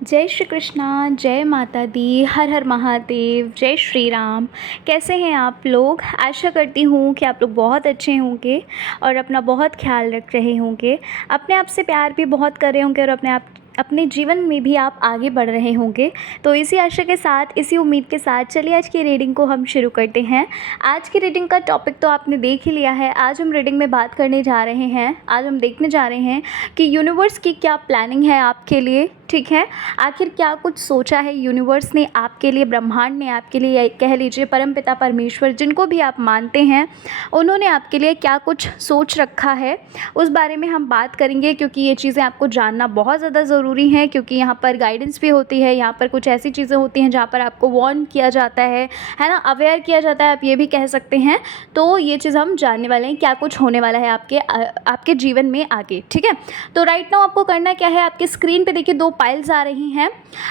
जय श्री कृष्णा, जय माता दी, हर हर महादेव, जय श्री राम। कैसे हैं आप लोग? आशा करती हूँ कि आप लोग बहुत अच्छे होंगे और अपना बहुत ख्याल रख रहे होंगे, अपने आप से प्यार भी बहुत कर रहे होंगे और अपने जीवन में भी आप आगे बढ़ रहे होंगे। तो इसी आशा के साथ, इसी उम्मीद के साथ चलिए आज की रीडिंग को हम शुरू करते हैं। आज की रीडिंग का टॉपिक तो आपने देख ही लिया है। आज हम रीडिंग में बात करने जा रहे हैं, आज हम देखने जा रहे हैं कि यूनिवर्स की क्या प्लानिंग है आपके लिए। ठीक है, आखिर क्या कुछ सोचा है यूनिवर्स ने आपके लिए, ब्रह्मांड ने आपके लिए, कह लीजिए परमपिता परमेश्वर जिनको भी आप मानते हैं, उन्होंने आपके लिए क्या कुछ सोच रखा है, उस बारे में हम बात करेंगे। क्योंकि ये चीज़ें आपको जानना बहुत ज़्यादा ज़रूरी है, क्योंकि यहाँ पर गाइडेंस भी होती है, यहाँ पर कुछ ऐसी चीज़ें होती हैं जहाँ पर आपको वार्न किया जाता है ना, अवेयर किया जाता है, आप ये भी कह सकते हैं। तो ये चीज़ हम जानने वाले हैं, क्या कुछ होने वाला है आपके जीवन में आगे। ठीक है, तो राइट नाउ आपको करना क्या है, आपके स्क्रीन पे देखिए 2 पाइल्स आ रही हैं।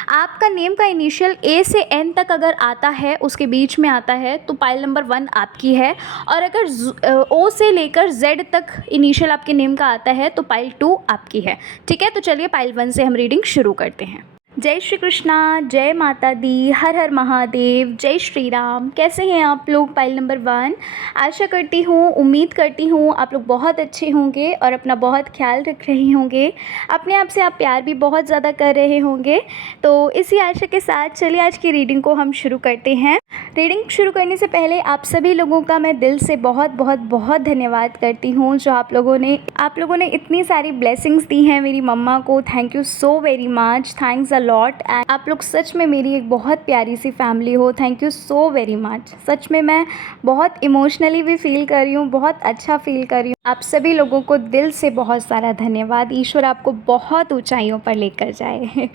आपका नेम का इनिशियल ए से एन तक अगर आता है, उसके बीच में आता है, तो पाइल नंबर 1 आपकी है। और अगर ओ से लेकर जेड तक इनिशियल आपके नेम का आता है तो पाइल 2 आपकी है। ठीक है, तो चलिए पाइल 1 से हम रीडिंग शुरू करते हैं। जय श्री कृष्णा, जय माता दी, हर हर महादेव, जय श्री राम। कैसे हैं आप लोग? Pile number 1। आशा करती हूँ, उम्मीद करती हूँ आप लोग बहुत अच्छे होंगे और अपना बहुत ख्याल रख रहे होंगे, अपने आप से आप प्यार भी बहुत ज़्यादा कर रहे होंगे। तो इसी आशा के साथ चलिए आज की रीडिंग को हम शुरू करते हैं। रीडिंग शुरू करने से पहले आप सभी लोगों का मैं दिल से बहुत बहुत बहुत धन्यवाद करती हूँ, जो आप लोगों ने इतनी सारी ब्लेसिंग्स दी हैं मेरी मम्मा को। Thank you so very much, thanks a lot. And आप लोग सच में मेरी एक बहुत प्यारी सी फैमिली हो। Thank you so very much. सच में मैं बहुत इमोशनली भी फील कर रही हूँ, बहुत अच्छा फील कर रही हूँ। आप सभी लोगों को दिल से बहुत सारा धन्यवाद। ईश्वर आपको बहुत ऊंचाइयों पर लेकर जाए।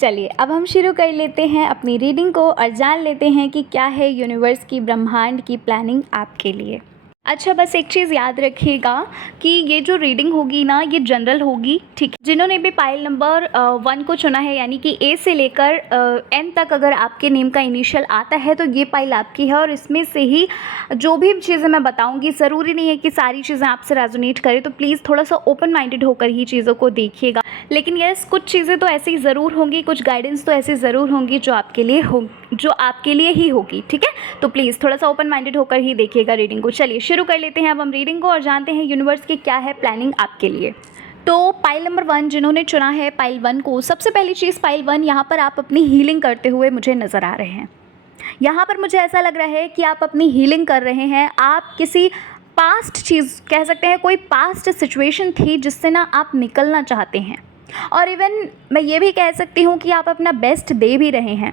चलिए अब हम शुरू कर लेते हैं अपनी रीडिंग को और जान लेते हैं कि क्या है यूनिवर्स की, ब्रह्मांड की प्लानिंग आपके लिए। अच्छा, बस एक चीज़ याद रखिएगा कि ये जो रीडिंग होगी ना, ये जनरल होगी। ठीक है, जिन्होंने भी पाइल नंबर 1 को चुना है, यानी कि ए से लेकर एन तक अगर आपके नेम का इनिशियल आता है तो ये पाइल आपकी है। और इसमें से ही जो भी चीज़ें मैं बताऊंगी, ज़रूरी नहीं है कि सारी चीज़ें आपसे रेजोनेट करें, तो प्लीज़ थोड़ा सा ओपन माइंडेड होकर ही चीज़ों को देखिएगा। लेकिन यस, कुछ चीज़ें तो ऐसी ज़रूर होंगी, कुछ गाइडेंस तो ऐसी ज़रूर होंगी जो आपके लिए ही होगी। ठीक है, तो प्लीज़ थोड़ा सा ओपन माइंडेड होकर ही देखिएगा रीडिंग को। चलिए शुरू कर लेते हैं अब हम रीडिंग को और जानते हैं यूनिवर्स की क्या है प्लानिंग आपके लिए। तो पाइल नंबर 1 जिन्होंने चुना है पाइल 1 को, सबसे पहली चीज़ पाइल 1, यहाँ पर आप अपनी हीलिंग करते हुए मुझे नज़र आ रहे हैं। यहाँ पर मुझे ऐसा लग रहा है कि आप अपनी हीलिंग कर रहे हैं। आप किसी पास्ट चीज़ कह सकते हैं, कोई पास्ट सिचुएशन थी जिससे ना आप निकलना चाहते हैं। और इवन मैं ये भी कह सकती हूँ कि आप अपना बेस्ट दे भी रहे हैं,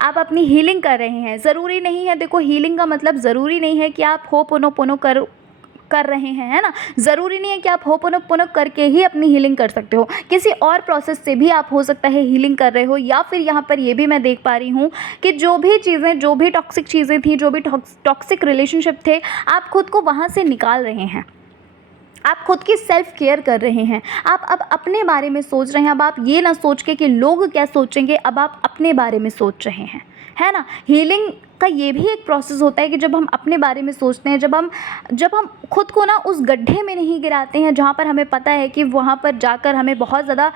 आप अपनी हीलिंग कर रहे हैं। ज़रूरी नहीं है, देखो हीलिंग का मतलब ज़रूरी नहीं है कि आप होपोनोपोनो कर रहे हैं, है ना। ज़रूरी नहीं है कि आप होपोनोपोनो करके ही अपनी हीलिंग कर सकते हो, किसी और प्रोसेस से भी आप हो सकता है हीलिंग कर रहे हो। या फिर यहाँ पर ये भी मैं देख पा रही हूँ कि जो भी चीज़ें, जो भी टॉक्सिक चीज़ें थी, जो भी टॉक्सिक रिलेशनशिप थे, आप खुद को वहाँ से निकाल रहे हैं। आप खुद की सेल्फ केयर कर रहे हैं। आप अब अपने बारे में सोच रहे हैं। अब आप ये ना सोच के कि लोग क्या सोचेंगे, अब आप अपने बारे में सोच रहे हैं, है ना। हीलिंग का ये भी एक प्रोसेस होता है कि जब हम अपने बारे में सोचते हैं, जब हम खुद को ना उस गड्ढे में नहीं गिराते हैं जहाँ पर हमें पता है कि वहाँ पर जाकर हमें बहुत ज़्यादा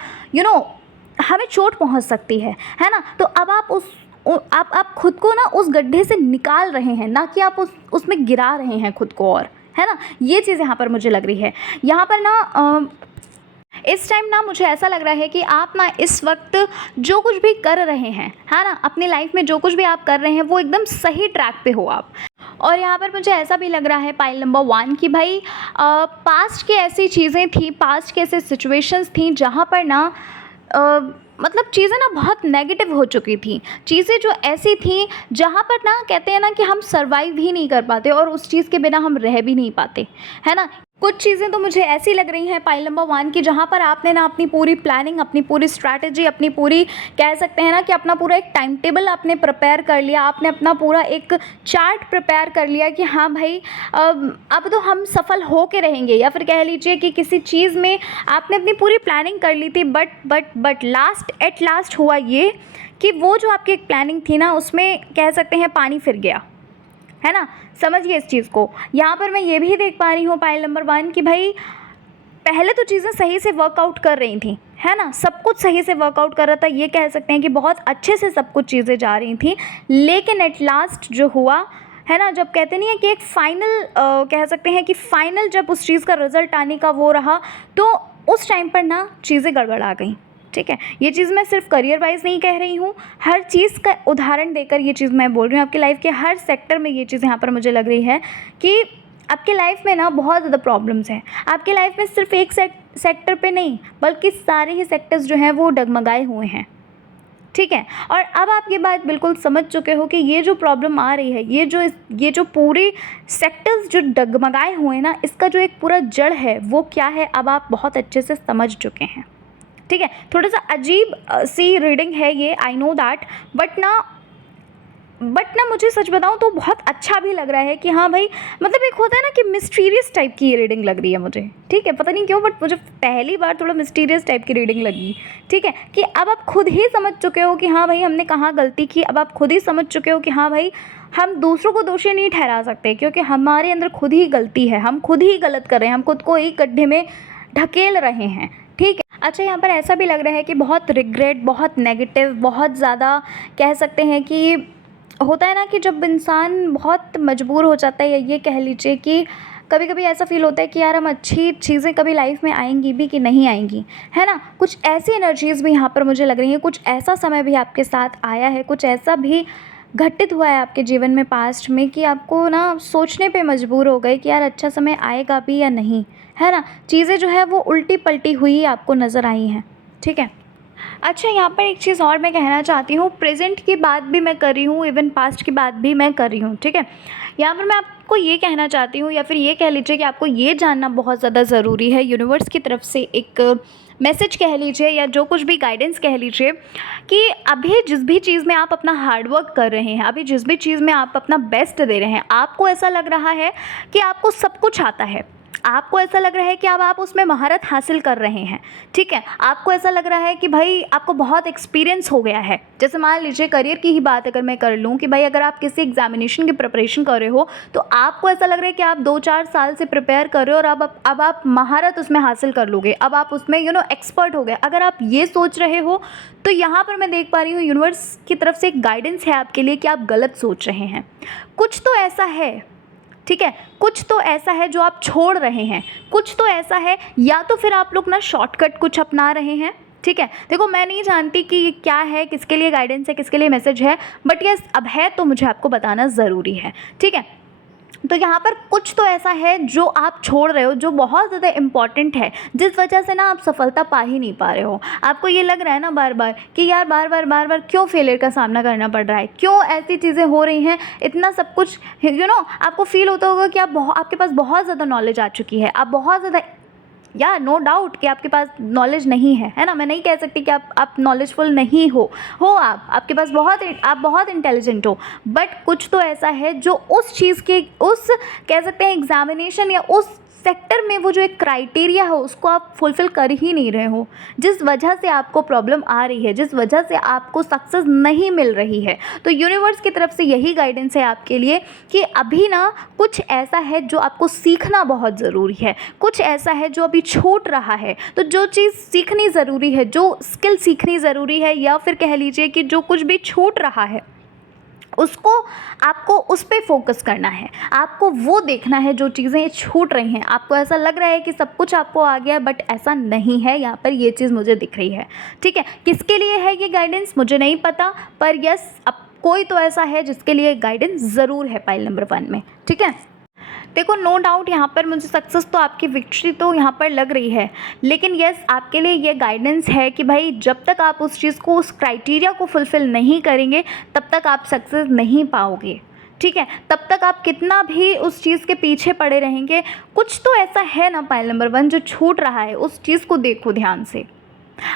हमें चोट पहुँच सकती है ना। तो अब आप खुद को ना उस गड्ढे से निकाल रहे हैं, ना कि आप उसमें गिरा रहे हैं खुद को, और है ना। ये चीज़ यहाँ पर मुझे लग रही है। यहाँ पर ना इस टाइम ना मुझे ऐसा लग रहा है कि आप ना इस वक्त जो कुछ भी कर रहे हैं, है ना, अपनी लाइफ में जो कुछ भी आप कर रहे हैं वो एकदम सही ट्रैक पे हो आप। और यहाँ पर मुझे ऐसा भी लग रहा है पाइल नंबर 1 कि भाई पास्ट की ऐसी चीज़ें थी, पास्ट की ऐसी सिचुएशंस थी जहाँ पर ना मतलब चीज़ें ना बहुत नेगेटिव हो चुकी थी। चीज़ें जो ऐसी थी जहाँ पर ना कहते हैं ना कि हम सर्वाइव ही नहीं कर पाते और उस चीज़ के बिना हम रह भी नहीं पाते, है ना। कुछ चीज़ें तो मुझे ऐसी लग रही हैं पाइल नंबर 1 की, जहाँ पर आपने ना अपनी पूरी प्लानिंग, अपनी पूरी स्ट्रैटेजी, अपनी पूरी कह सकते हैं ना कि अपना पूरा एक टाइम टेबल आपने प्रिपेयर कर लिया। आपने अपना पूरा एक चार्ट प्रिपेयर कर लिया कि हाँ भाई अब तो हम सफल हो के रहेंगे, या फिर कह लीजिए कि किसी चीज़ में आपने अपनी पूरी प्लानिंग कर ली थी। बट एट लास्ट हुआ ये कि वो जो आपकी एक प्लानिंग थी ना, उसमें कह सकते हैं पानी फिर गया, है ना। समझिए इस चीज़ को। यहाँ पर मैं ये भी देख पा रही हूँ पाइल नंबर 1 कि भाई पहले तो चीज़ें सही से वर्कआउट कर रही थी, है ना, सब कुछ सही से वर्कआउट कर रहा था, ये कह सकते हैं कि बहुत अच्छे से सब कुछ चीज़ें जा रही थी। लेकिन एट लास्ट जो हुआ है ना, जब कहते नहीं है कि एक फ़ाइनल कह सकते हैं कि फ़ाइनल जब उस चीज़ का रिज़ल्ट आने का वो रहा, तो उस टाइम पर ना चीज़ें गड़बड़ा गई। ठीक है, ये चीज़ मैं सिर्फ करियर वाइज नहीं कह रही हूँ, हर चीज़ का उदाहरण देकर ये चीज़ मैं बोल रही हूँ। आपकी लाइफ के हर सेक्टर में ये चीज़ यहाँ पर मुझे लग रही है कि आपके लाइफ में ना बहुत ज़्यादा प्रॉब्लम्स हैं। आपके लाइफ में सिर्फ एक सेक्टर पे नहीं, बल्कि सारे ही सेक्टर्स जो हैं वो डगमगाए हुए हैं। ठीक है, और अब आप ये बात बिल्कुल समझ चुके हो कि ये जो प्रॉब्लम आ रही है, ये जो पूरे सेक्टर्स जो डगमगाए हुए हैं ना, इसका जो एक पूरा जड़ है वो क्या है, अब आप बहुत अच्छे से समझ चुके हैं। ठीक है, थोड़ा सा अजीब सी रीडिंग है ये, आई नो दैट, बट ना मुझे सच बताऊं तो बहुत अच्छा भी लग रहा है कि हाँ भाई, मतलब एक होता है ना कि मिस्टीरियस टाइप की ये रीडिंग लग रही है मुझे। ठीक है, पता नहीं क्यों, बट मुझे पहली बार थोड़ा मिस्टीरियस टाइप की रीडिंग लगी। ठीक है, कि अब आप खुद ही समझ चुके हो कि हाँ भाई हमने कहाँ गलती की। अब आप खुद ही समझ चुके हो कि हाँ भाई हम दूसरों को दोषी नहीं ठहरा सकते, क्योंकि हमारे अंदर खुद ही गलती है, हम खुद ही गलत कर रहे हैं, हम खुद को एक गड्ढे में ढकेल रहे हैं। ठीक है, अच्छा यहाँ पर ऐसा भी लग रहा है कि बहुत रिग्रेट, बहुत नेगेटिव, बहुत ज़्यादा कह सकते हैं कि होता है ना कि जब इंसान बहुत मजबूर हो जाता है, या ये कह लीजिए कि कभी कभी ऐसा फील होता है कि यार हम अच्छी चीज़ें कभी लाइफ में आएंगी भी कि नहीं आएंगी, है ना। कुछ ऐसी एनर्जीज़ भी यहाँ पर मुझे लग रही हैं, कुछ ऐसा समय भी आपके साथ आया है, कुछ ऐसा भी घटित हुआ है आपके जीवन में पास्ट में कि आपको ना सोचने पे मजबूर हो गए कि यार अच्छा समय आएगा भी या नहीं, है ना। चीज़ें जो है वो उल्टी पलटी हुई आपको नज़र आई हैं। ठीक है, अच्छा यहाँ पर एक चीज़ और मैं कहना चाहती हूँ, प्रेजेंट की बात भी मैं कर रही हूँ, इवन पास्ट की बात भी मैं कर रही हूँ। ठीक है, यहाँ पर मैं आपको ये कहना चाहती हूँ, या फिर ये कह लीजिए कि आपको ये जानना बहुत ज़्यादा ज़रूरी है, यूनिवर्स की तरफ से एक मैसेज कह लीजिए या जो कुछ भी गाइडेंस कह लीजिए, कि अभी जिस भी चीज़ में आप अपना हार्डवर्क कर रहे हैं, अभी जिस भी चीज़ में आप अपना बेस्ट दे रहे हैं, आपको ऐसा लग रहा है कि आपको सब कुछ आता है, आपको ऐसा लग रहा है कि अब आप उसमें महारत हासिल कर रहे हैं। ठीक है, आपको ऐसा लग रहा है कि भाई आपको बहुत एक्सपीरियंस हो गया है। जैसे मान लीजिए करियर की ही बात अगर मैं कर लूँ कि भाई अगर आप किसी एग्जामिनेशन की प्रिपरेशन कर रहे हो, तो आपको ऐसा लग रहा है कि आप 2-4 साल से प्रिपेयर कर रहे हो और अब आप महारत उसमें हासिल कर लोगे, अब आप उसमें एक्सपर्ट हो गए। अगर आप ये सोच रहे हो, तो यहाँ पर मैं देख पा रही हूँ यूनिवर्स की तरफ से एक गाइडेंस है आपके लिए कि आप गलत सोच रहे हैं। कुछ तो ऐसा है, ठीक है, कुछ तो ऐसा है जो आप छोड़ रहे हैं, कुछ तो ऐसा है, या तो फिर आप लोग ना शॉर्टकट कुछ अपना रहे हैं। ठीक है, देखो मैं नहीं जानती कि ये क्या है, किसके लिए गाइडेंस है, किसके लिए मैसेज है, बट यस अब है तो मुझे आपको बताना ज़रूरी है। ठीक है, तो यहाँ पर कुछ तो ऐसा है जो आप छोड़ रहे हो, जो बहुत ज़्यादा इम्पॉर्टेंट है, जिस वजह से ना आप सफलता पा ही नहीं पा रहे हो। आपको ये लग रहा है ना बार बार कि यार बार बार क्यों फेलियर का सामना करना पड़ रहा है, क्यों ऐसी चीज़ें हो रही हैं, इतना सब कुछ आपको फील होता होगा कि आपके पास बहुत ज़्यादा नॉलेज आ चुकी है, आप बहुत ज़्यादा, या नो डाउट कि आपके पास नॉलेज नहीं है ना। मैं नहीं कह सकती कि आप नॉलेजफुल नहीं हो आपके पास आप बहुत इंटेलिजेंट हो, बट कुछ तो ऐसा है जो उस चीज़ के, उस कह सकते हैं एग्जामिनेशन या उस सेक्टर में वो जो एक क्राइटेरिया है उसको आप फुलफ़िल कर ही नहीं रहे हो, जिस वजह से आपको प्रॉब्लम आ रही है, जिस वजह से आपको सक्सेस नहीं मिल रही है। तो यूनिवर्स की तरफ से यही गाइडेंस है आपके लिए कि अभी ना कुछ ऐसा है जो आपको सीखना बहुत ज़रूरी है, कुछ ऐसा है जो अभी छूट रहा है। तो जो चीज़ सीखनी ज़रूरी है, जो स्किल सीखनी ज़रूरी है, या फिर कह लीजिए कि जो कुछ भी छूट रहा है, उसको आपको उस पे फोकस करना है, आपको वो देखना है जो चीज़ें छूट रही हैं। आपको ऐसा लग रहा है कि सब कुछ आपको आ गया है, बट ऐसा नहीं है। यहाँ पर ये चीज़ मुझे दिख रही है। ठीक है, किसके लिए है ये गाइडेंस मुझे नहीं पता, पर यस अब कोई तो ऐसा है जिसके लिए गाइडेंस ज़रूर है पाइल नंबर 1 में। ठीक है, देखो नो डाउट यहाँ पर मुझे सक्सेस तो, आपकी विक्ट्री तो यहाँ पर लग रही है, लेकिन यस आपके लिए ये गाइडेंस है कि भाई जब तक आप उस चीज़ को, उस क्राइटेरिया को फुलफ़िल नहीं करेंगे, तब तक आप सक्सेस नहीं पाओगे। ठीक है, तब तक आप कितना भी उस चीज़ के पीछे पड़े रहेंगे। कुछ तो ऐसा है ना पाइल नंबर 1 जो छूट रहा है, उस चीज़ को देखो ध्यान से।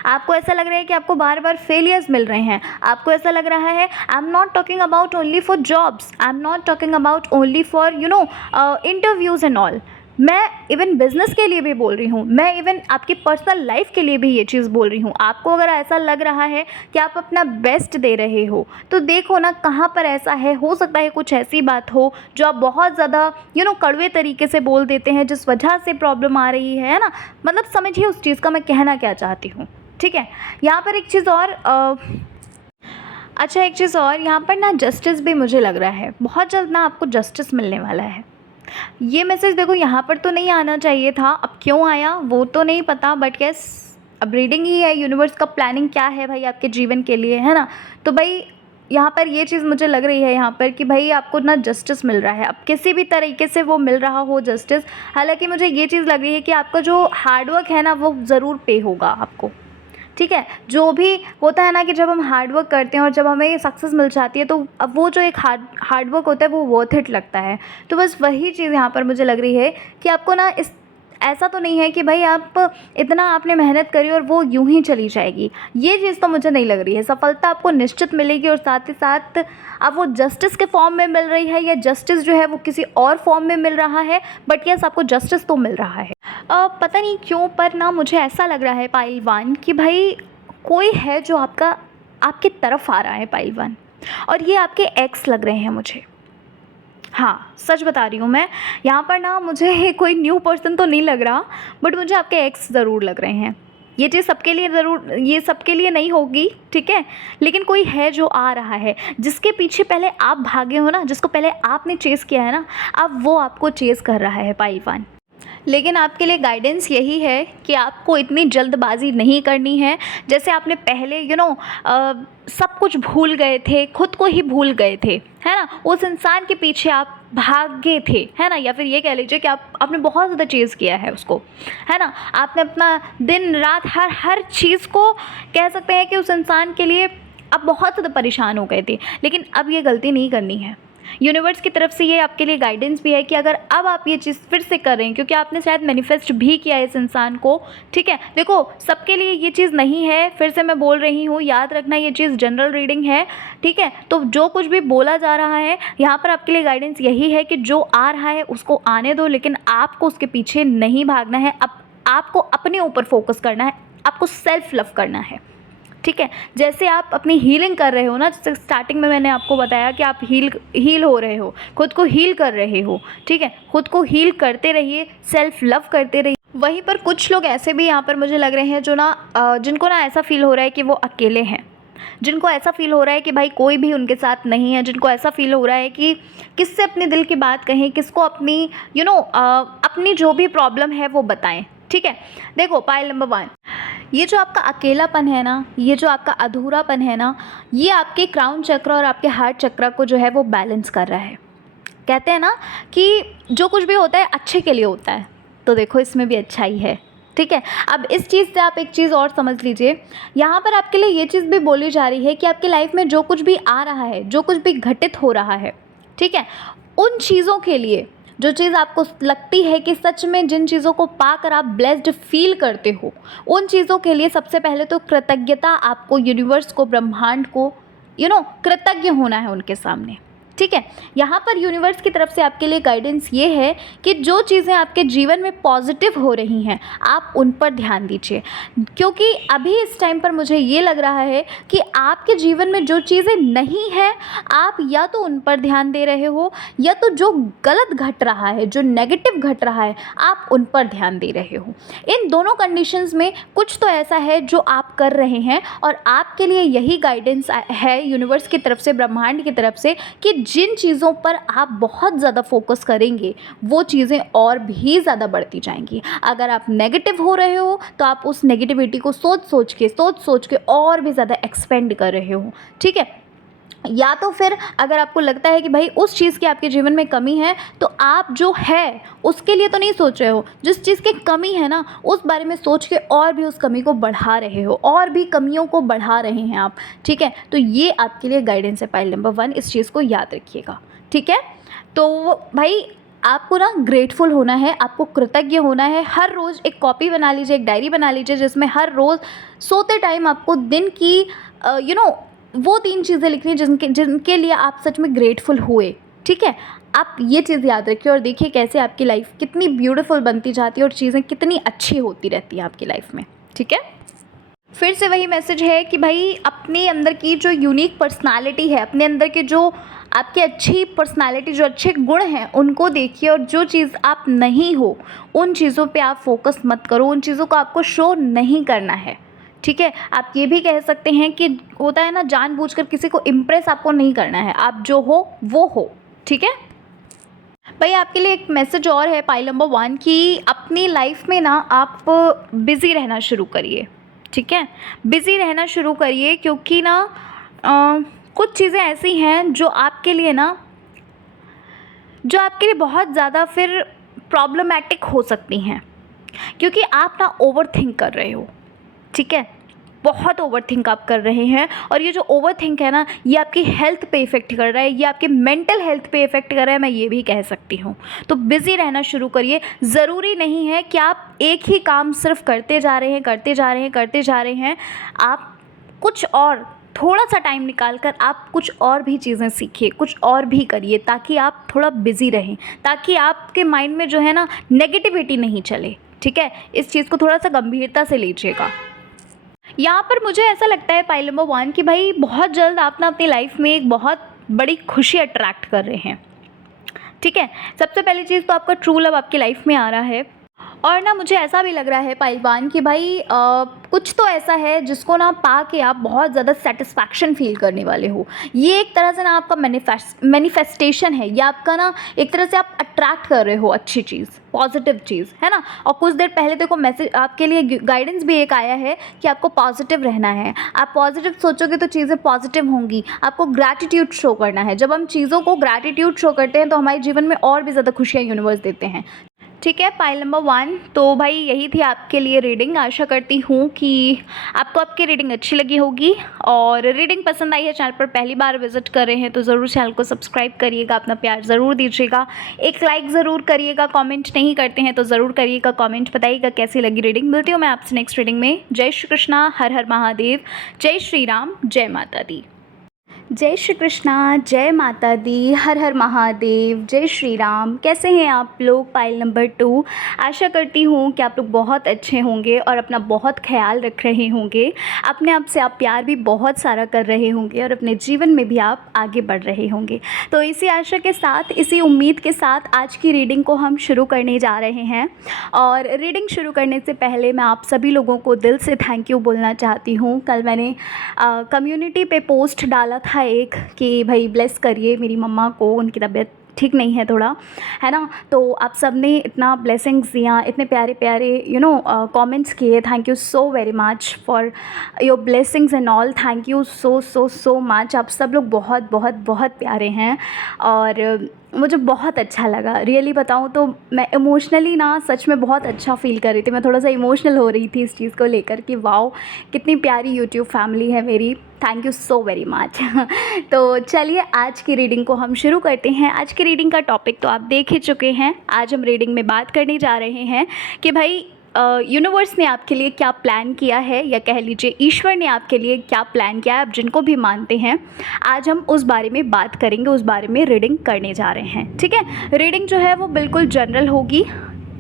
आपको ऐसा लग रहा है कि आपको बार बार फेलियर्स मिल रहे हैं, आपको ऐसा लग रहा है, I am not talking about only for jobs, I am not talking about only for interviews and all, मैं इवन बिज़नेस के लिए भी बोल रही हूँ, मैं इवन आपकी पर्सनल लाइफ के लिए भी ये चीज़ बोल रही हूँ। आपको अगर ऐसा लग रहा है कि आप अपना बेस्ट दे रहे हो, तो देखो ना कहाँ पर ऐसा है। हो सकता है कुछ ऐसी बात हो जो आप बहुत ज़्यादा कड़वे तरीके से बोल देते हैं, जिस वजह से प्रॉब्लम आ रही है ना। मतलब समझिए उस चीज़ का मैं कहना क्या चाहती हूँ। ठीक है। यहाँ पर एक चीज़ और अच्छा, एक चीज़ और यहाँ पर ना जस्टिस भी मुझे लग रहा है बहुत जल्द ना आपको जस्टिस मिलने वाला है। ये मैसेज देखो यहाँ पर तो नहीं आना चाहिए था, अब क्यों आया वो तो नहीं पता, बट यस अब रीडिंग ही है, यूनिवर्स का प्लानिंग क्या है भाई आपके जीवन के लिए, है ना। तो भाई यहाँ पर ये चीज़ मुझे लग रही है यहाँ पर कि भाई आपको ना जस्टिस मिल रहा है, अब किसी भी तरीके से वो मिल रहा हो जस्टिस। हालांकि मुझे ये चीज़ लग रही है कि आपका जो हार्डवर्क है ना वो ज़रूर पे होगा आपको, ठीक है। जो भी होता है ना कि जब हम हार्ड वर्क करते हैं और जब हमें सक्सेस मिल जाती है तो अब वो जो एक हार्ड वर्क होता है वो वर्थ इट लगता है। तो बस वही चीज़ यहाँ पर मुझे लग रही है कि आपको ना इस ऐसा तो नहीं है कि भाई आप इतना आपने मेहनत करी और वो यूं ही चली जाएगी, ये चीज़ तो मुझे नहीं लग रही है। सफलता आपको निश्चित मिलेगी और साथ ही साथ अब वो जस्टिस के फॉर्म में मिल रही है या जस्टिस जो है वो किसी और फॉर्म में मिल रहा है, बट यस आपको जस्टिस तो मिल रहा है। पता नहीं क्यों पर ना मुझे ऐसा लग रहा है पाइलवान कि भाई कोई है जो आपकी तरफ आ रहा है पाइलवान, और ये आपके एक्स लग रहे हैं मुझे। हाँ सच बता रही हूँ मैं, यहाँ पर ना मुझे कोई न्यू पर्सन तो नहीं लग रहा, बट मुझे आपके एक्स ज़रूर लग रहे हैं। ये चीज़ सबके लिए ज़रूर, ये सबके लिए नहीं होगी, ठीक है, लेकिन कोई है जो आ रहा है जिसके पीछे पहले आप भागे हो ना, जिसको पहले आपने चेज़ किया है ना, अब वो आपको चेज़ कर रहा है पाइलवान। लेकिन आपके लिए गाइडेंस यही है कि आपको इतनी जल्दबाजी नहीं करनी है। जैसे आपने पहले सब कुछ भूल गए थे, खुद को ही भूल गए थे, है ना, उस इंसान के पीछे आप भागे थे, है ना, या फिर ये कह लीजिए कि आपने बहुत ज़्यादा चीज़ किया है उसको, है ना। आपने अपना दिन रात हर चीज़ को कह सकते हैं कि उस इंसान के लिए आप बहुत ज़्यादा परेशान हो गए थे, लेकिन अब ये गलती नहीं करनी है। यूनिवर्स की तरफ से ये आपके लिए गाइडेंस भी है कि अगर अब आप ये चीज़ फिर से कर रहे हैं, क्योंकि आपने शायद मैनिफेस्ट भी किया है इस इंसान को, ठीक है। देखो सबके लिए ये चीज़ नहीं है, फिर से मैं बोल रही हूँ, याद रखना ये चीज़ जनरल रीडिंग है, ठीक है। तो जो कुछ भी बोला जा रहा है यहाँ पर आपके लिए गाइडेंस यही है कि जो आ रहा है उसको आने दो, लेकिन आपको उसके पीछे नहीं भागना है। अब आपको अपने ऊपर फोकस करना है, आपको सेल्फ लव करना है, ठीक है। जैसे आप अपनी हीलिंग कर रहे हो ना, जैसे स्टार्टिंग में मैंने आपको बताया कि आप हील हो रहे हो, खुद को हील कर रहे हो, ठीक है। खुद को हील करते रहिए, सेल्फ लव करते रहिए। वहीं पर कुछ लोग ऐसे भी यहाँ पर मुझे लग रहे हैं जो जिनको ऐसा फील हो रहा है कि वो अकेले हैं, जिनको ऐसा फील हो रहा है कि भाई कोई भी उनके साथ नहीं है, जिनको ऐसा फील हो रहा है कि किससे अपने दिल की बात कहें, किसको अपनी अपनी जो भी प्रॉब्लम है वो बताएं, ठीक है। देखो पाइल नंबर 1, ये जो आपका अकेलापन है ना, ये जो आपका अधूरापन है ना, ये आपके क्राउन चक्र और आपके हार्ट चक्र को जो है वो बैलेंस कर रहा है। कहते हैं ना कि जो कुछ भी होता है अच्छे के लिए होता है, तो देखो इसमें भी अच्छाई है, ठीक है। अब इस चीज़ से आप एक चीज़ और समझ लीजिए, यहाँ पर आपके लिए ये चीज़ भी बोली जा रही है कि आपकी लाइफ में जो कुछ भी आ रहा है, जो कुछ भी घटित हो रहा है, ठीक है, उन चीज़ों के लिए जो चीज़ आपको लगती है कि सच में जिन चीज़ों को पाकर आप ब्लेस्ड फील करते हो, उन चीज़ों के लिए सबसे पहले तो कृतज्ञता आपको यूनिवर्स को, ब्रह्मांड को कृतज्ञ होना है उनके सामने, ठीक है। यहाँ पर यूनिवर्स की तरफ से आपके लिए गाइडेंस ये है कि जो चीज़ें आपके जीवन में पॉजिटिव हो रही हैं आप उन पर ध्यान दीजिए, क्योंकि अभी इस टाइम पर मुझे ये लग रहा है कि आपके जीवन में जो चीज़ें नहीं हैं आप या तो उन पर ध्यान दे रहे हो, या तो जो गलत घट रहा है, जो नेगेटिव घट रहा है, आप उन पर ध्यान दे रहे हो। इन दोनों कंडीशंस में कुछ तो ऐसा है जो आप कर रहे हैं, और आपके लिए यही गाइडेंस है यूनिवर्स की तरफ से, ब्रह्मांड की तरफ से, कि जिन चीज़ों पर आप बहुत ज़्यादा फोकस करेंगे वो चीज़ें और भी ज़्यादा बढ़ती जाएंगी। अगर आप नेगेटिव हो रहे हो तो आप उस नेगेटिविटी को सोच सोच के और भी ज़्यादा एक्सपेंड कर रहे हो, ठीक है। या तो फिर अगर आपको लगता है कि भाई उस चीज़ की आपके जीवन में कमी है, तो आप जो है उसके लिए तो नहीं सोच रहे हो, जिस चीज़ की कमी है ना उस बारे में सोच के और भी उस कमी को बढ़ा रहे हो, और भी कमियों को बढ़ा रहे हैं आप, ठीक है। तो ये आपके लिए गाइडेंस है पाइल नंबर 1, इस चीज़ को याद रखिएगा, ठीक है। तो भाई आपको ग्रेटफुल होना है, आपको कृतज्ञ होना है। हर रोज़ एक कॉपी बना लीजिए, एक डायरी बना लीजिए, जिसमें हर रोज़ सोते टाइम आपको दिन की वो 3 चीज़ें लिखनी जिनके लिए आप सच में ग्रेटफुल हुए, ठीक है। आप ये चीज़ याद रखिए और देखिए कैसे आपकी लाइफ कितनी ब्यूटीफुल बनती जाती है और चीज़ें कितनी अच्छी होती रहती हैं आपकी लाइफ में, ठीक है। फिर से वही मैसेज है कि भाई अपने अंदर की जो यूनिक पर्सनालिटी है, अपने अंदर के जो आपकी अच्छी पर्सनालिटी, जो अच्छे गुण हैं उनको देखिए, और जो चीज़ आप नहीं हो उन चीज़ों पे आप फोकस मत करो, उन चीज़ों को आपको शो नहीं करना है, ठीक है। आप ये भी कह सकते हैं कि होता है ना, जानबूझकर किसी को इम्प्रेस आपको नहीं करना है, आप जो हो वो हो, ठीक है। भाई आपके लिए एक मैसेज और है पाइल नंबर 1 कि अपनी लाइफ में ना आप बिज़ी रहना शुरू करिए, ठीक है। बिज़ी रहना शुरू करिए क्योंकि ना कुछ चीज़ें ऐसी हैं जो आपके लिए बहुत ज़्यादा फिर प्रॉब्लमैटिक हो सकती हैं, क्योंकि आप ना ओवरथिंक कर रहे हो, ठीक है। बहुत ओवरथिंक आप कर रहे हैं, और ये जो ओवरथिंक है ना, ये आपकी हेल्थ पे इफ़ेक्ट कर रहा है, ये आपके मेंटल हेल्थ पे इफ़ेक्ट कर रहा है, मैं ये भी कह सकती हूँ। तो बिज़ी रहना शुरू करिए। ज़रूरी नहीं है कि आप एक ही काम सिर्फ करते जा रहे हैं। आप कुछ और थोड़ा सा टाइम निकाल कर आप कुछ और भी चीज़ें सीखिए, कुछ और भी करिए, ताकि आप थोड़ा बिज़ी रहें, ताकि आपके माइंड में जो है ना नेगेटिविटी नहीं चले, ठीक है। इस चीज़ को थोड़ा सा गंभीरता से लीजिएगा। यहाँ पर मुझे ऐसा लगता है पाइल नंबर 1 कि भाई बहुत जल्द आप ना अपनी लाइफ में एक बहुत बड़ी खुशी अट्रैक्ट कर रहे हैं, ठीक है। सबसे पहली चीज़ तो आपका ट्रू लव आपकी लाइफ में आ रहा है, और ना मुझे ऐसा भी लग रहा है पाइलवान कि भाई कुछ तो ऐसा है जिसको ना पा के आप बहुत ज़्यादा सेटिस्फैक्शन फील करने वाले हो। ये एक तरह से ना आपका मैनिफेस्टेशन है, या आपका ना एक तरह से आप अट्रैक्ट कर रहे हो अच्छी चीज़, पॉजिटिव चीज़, है ना। और कुछ देर पहले देखो मैसेज आपके लिए गाइडेंस भी एक आया है कि आपको पॉजिटिव रहना है। आप पॉजिटिव सोचोगे तो चीज़ें पॉजिटिव होंगी। आपको ग्रैटिट्यूड शो करना है। जब हम चीज़ों को ग्रैटिट्यूड शो करते हैं तो हमारे जीवन में और भी ज़्यादा खुशियाँ यूनिवर्स देते हैं, ठीक है। पाइल नंबर 1, तो भाई यही थी आपके लिए रीडिंग। आशा करती हूँ कि आपको आपकी रीडिंग अच्छी लगी होगी, और रीडिंग पसंद आई है, चैनल पर पहली बार विजिट कर रहे हैं तो ज़रूर चैनल को सब्सक्राइब करिएगा, अपना प्यार ज़रूर दीजिएगा, एक लाइक ज़रूर करिएगा, कमेंट नहीं करते हैं तो ज़रूर करिएगा, कमेंट बताइएगा कैसी लगी रीडिंग। मिलती हूँ मैं आपसे नेक्स्ट रीडिंग में। जय श्री कृष्णा, हर हर महादेव, जय श्री राम, जय माता दी। जय श्री कृष्णा, जय माता दी, हर हर महादेव, जय श्री राम। कैसे हैं आप लोग? पाइल नंबर 2, आशा करती हूँ कि आप लोग बहुत अच्छे होंगे और अपना बहुत ख्याल रख रहे होंगे। अपने आप से आप प्यार भी बहुत सारा कर रहे होंगे, और अपने जीवन में भी आप आगे बढ़ रहे होंगे। तो इसी आशा के साथ, इसी उम्मीद के साथ आज की रीडिंग को हम शुरू करने जा रहे हैं। और रीडिंग शुरू करने से पहले मैं आप सभी लोगों को दिल से थैंक यू बोलना चाहती हूँ। कल मैंने कम्युनिटी पे पोस्ट डाला था एक कि भाई ब्लेस करिए मेरी मम्मा को, उनकी तबीयत ठीक नहीं है थोड़ा, है ना। तो आप सब ने इतना ब्लेसिंग्स दिया, इतने प्यारे प्यारे कमेंट्स किए। Thank you so very much for your blessings and all. Thank you so so so much. आप सब लोग बहुत बहुत बहुत प्यारे हैं, और मुझे बहुत अच्छा लगा। रियली बताऊँ तो मैं इमोशनली ना सच में बहुत अच्छा फ़ील कर रही थी। मैं थोड़ा सा इमोशनल हो रही थी इस चीज़ को लेकर कि वाओ कितनी प्यारी यूट्यूब फैमिली है मेरी। Thank you so very much. तो चलिए आज की रीडिंग को हम शुरू करते हैं। आज की रीडिंग का टॉपिक तो आप देख ही चुके हैं। आज हम रीडिंग में बात करने जा रहे हैं कि भाई यूनिवर्स ने आपके लिए क्या प्लान किया है, या कह लीजिए ईश्वर ने आपके लिए क्या प्लान किया है, आप जिनको भी मानते हैं। आज हम उस बारे में बात करेंगे, उस बारे में रीडिंग करने जा रहे हैं, ठीक है। रीडिंग जो है वो बिल्कुल जनरल होगी।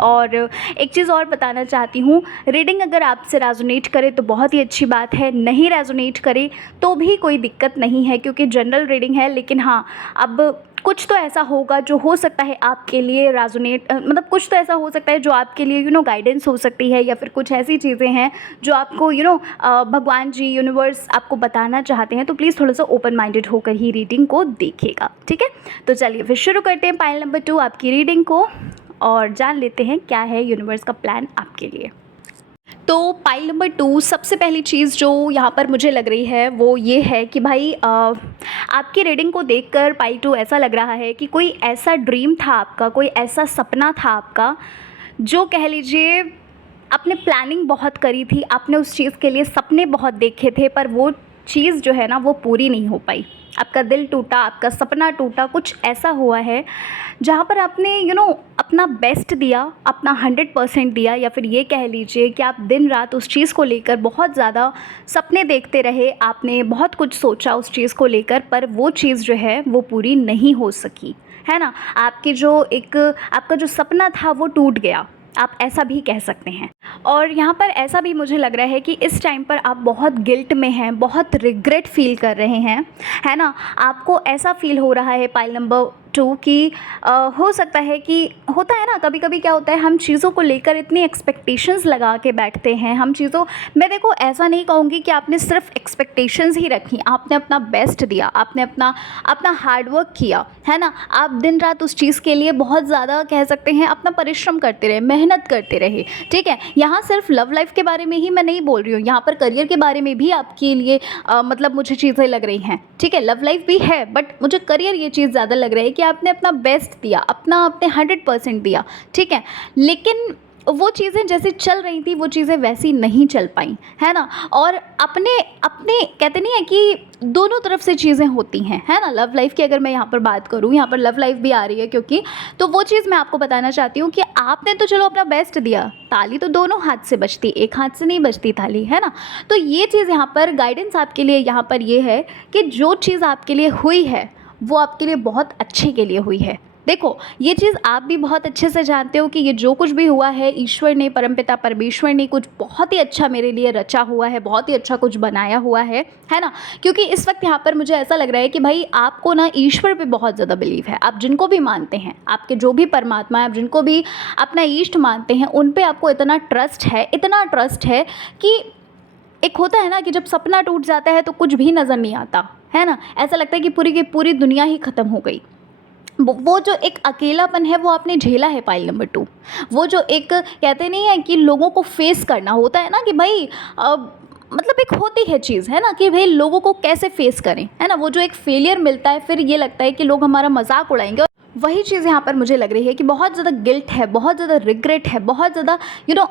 और एक चीज़ और बताना चाहती हूँ, रीडिंग अगर आपसे रेजोनेट करे तो बहुत ही अच्छी बात है, नहीं रेजोनेट करे तो भी कोई दिक्कत नहीं है, क्योंकि जनरल रीडिंग है। लेकिन हाँ, अब कुछ तो ऐसा होगा जो हो सकता है आपके लिए रेजोनेट, मतलब कुछ तो ऐसा हो सकता है जो आपके लिए गाइडेंस हो सकती है, या फिर कुछ ऐसी चीज़ें हैं जो आपको भगवान जी, यूनिवर्स आपको बताना चाहते हैं। तो प्लीज़ थोड़ा सा ओपन माइंडेड होकर ही रीडिंग को देखिएगा, ठीक है। तो चलिए फिर शुरू करते हैं पाइल नंबर 2 आपकी रीडिंग को, और जान लेते हैं क्या है यूनिवर्स का प्लान आपके लिए। तो पाइल नंबर 2, सबसे पहली चीज़ जो यहाँ पर मुझे लग रही है वो ये है कि भाई आपकी रीडिंग को देखकर पाइल 2 ऐसा लग रहा है कि कोई ऐसा ड्रीम था आपका, कोई ऐसा सपना था आपका, जो कह लीजिए आपने प्लानिंग बहुत करी थी, आपने उस चीज़ के लिए सपने बहुत देखे थे, पर वो चीज़ जो है ना वो पूरी नहीं हो पाई। आपका दिल टूटा, आपका सपना टूटा, कुछ ऐसा हुआ है जहाँ पर आपने अपना बेस्ट दिया, अपना 100% दिया, या फिर ये कह लीजिए कि आप दिन रात उस चीज़ को लेकर बहुत ज़्यादा सपने देखते रहे, आपने बहुत कुछ सोचा उस चीज़ को लेकर, पर वो चीज़ जो है वो पूरी नहीं हो सकी, है ना। आपका जो सपना था वो टूट गया, आप ऐसा भी कह सकते हैं। और यहाँ पर ऐसा भी मुझे लग रहा है कि इस टाइम पर आप बहुत गिल्ट में हैं, बहुत रिग्रेट फ़ील कर रहे हैं, है ना? आपको ऐसा फ़ील हो रहा है पाइल नंबर 2 कि हो सकता है कि होता है ना, कभी-कभी क्या होता है, हम चीज़ों को लेकर इतनी एक्सपेक्टेशंस लगा के बैठते हैं। हम चीज़ों मैं देखो ऐसा नहीं कहूँगी कि आपने सिर्फ़ एक्सपेक्टेशंस ही रखी, आपने अपना बेस्ट दिया, आपने अपना अपना हार्ड वर्क किया, है ना? आप दिन-रात उस चीज़ के लिए बहुत ज़्यादा कह सकते हैं अपना परिश्रम करते रहे, मेहनत करते रहे, ठीक है? यहाँ सिर्फ लव लाइफ के बारे में ही मैं नहीं बोल रही हूँ, यहाँ पर करियर के बारे में भी आपके लिए मतलब मुझे चीज़ें लग रही हैं, ठीक है? लव लाइफ भी है, बट मुझे करियर ये चीज़ ज़्यादा लग रही है कि आपने अपना बेस्ट दिया, अपना आपने 100% दिया, ठीक है? लेकिन वो चीज़ें जैसे चल रही थी वो चीज़ें वैसी नहीं चल पाई, है ना? और अपने अपने कहते नहीं है कि दोनों तरफ से चीज़ें होती हैं, है ना? लव लाइफ की अगर मैं यहाँ पर बात करूँ, यहाँ पर लव लाइफ भी आ रही है क्योंकि, तो वो चीज़ मैं आपको बताना चाहती हूँ कि आपने तो चलो अपना बेस्ट दिया, ताली तो दोनों हाथ से बजती, एक हाथ से नहीं बजती ताली, है ना? तो ये चीज़ यहाँ पर गाइडेंस आपके लिए यहाँ पर ये है कि जो चीज़ आपके लिए हुई है वो आपके लिए बहुत अच्छे के लिए हुई है। देखो, ये चीज़ आप भी बहुत अच्छे से जानते हो कि ये जो कुछ भी हुआ है, ईश्वर ने, परमपिता परमेश्वर ने कुछ बहुत ही अच्छा मेरे लिए रचा हुआ है, बहुत ही अच्छा कुछ बनाया हुआ है ना? क्योंकि इस वक्त यहाँ पर मुझे ऐसा लग रहा है कि भाई आपको ना ईश्वर पे बहुत ज़्यादा बिलीव है। आप जिनको भी मानते हैं, आपके जो भी परमात्मा है, आप जिनको भी अपना इष्ट मानते हैं, उन पे आपको इतना ट्रस्ट है कि एक होता है ना कि जब सपना टूट जाता है तो कुछ भी नज़र नहीं आता, है ना? ऐसा लगता है कि पूरी की पूरी दुनिया ही ख़त्म हो गई। वो जो एक अकेलापन है वो आपने झेला है पाइल नंबर 2। वो जो एक कहते नहीं है कि लोगों को फेस करना होता है ना कि भाई मतलब एक होती है चीज़, है ना, कि भाई लोगों को कैसे फेस करें, है ना? वो जो एक फेलियर मिलता है फिर ये लगता है कि लोग हमारा मजाक उड़ाएंगे। वही चीज़ यहाँ पर मुझे लग रही है कि बहुत ज़्यादा गिल्ट है, बहुत ज़्यादा रिग्रेट है, बहुत ज़्यादा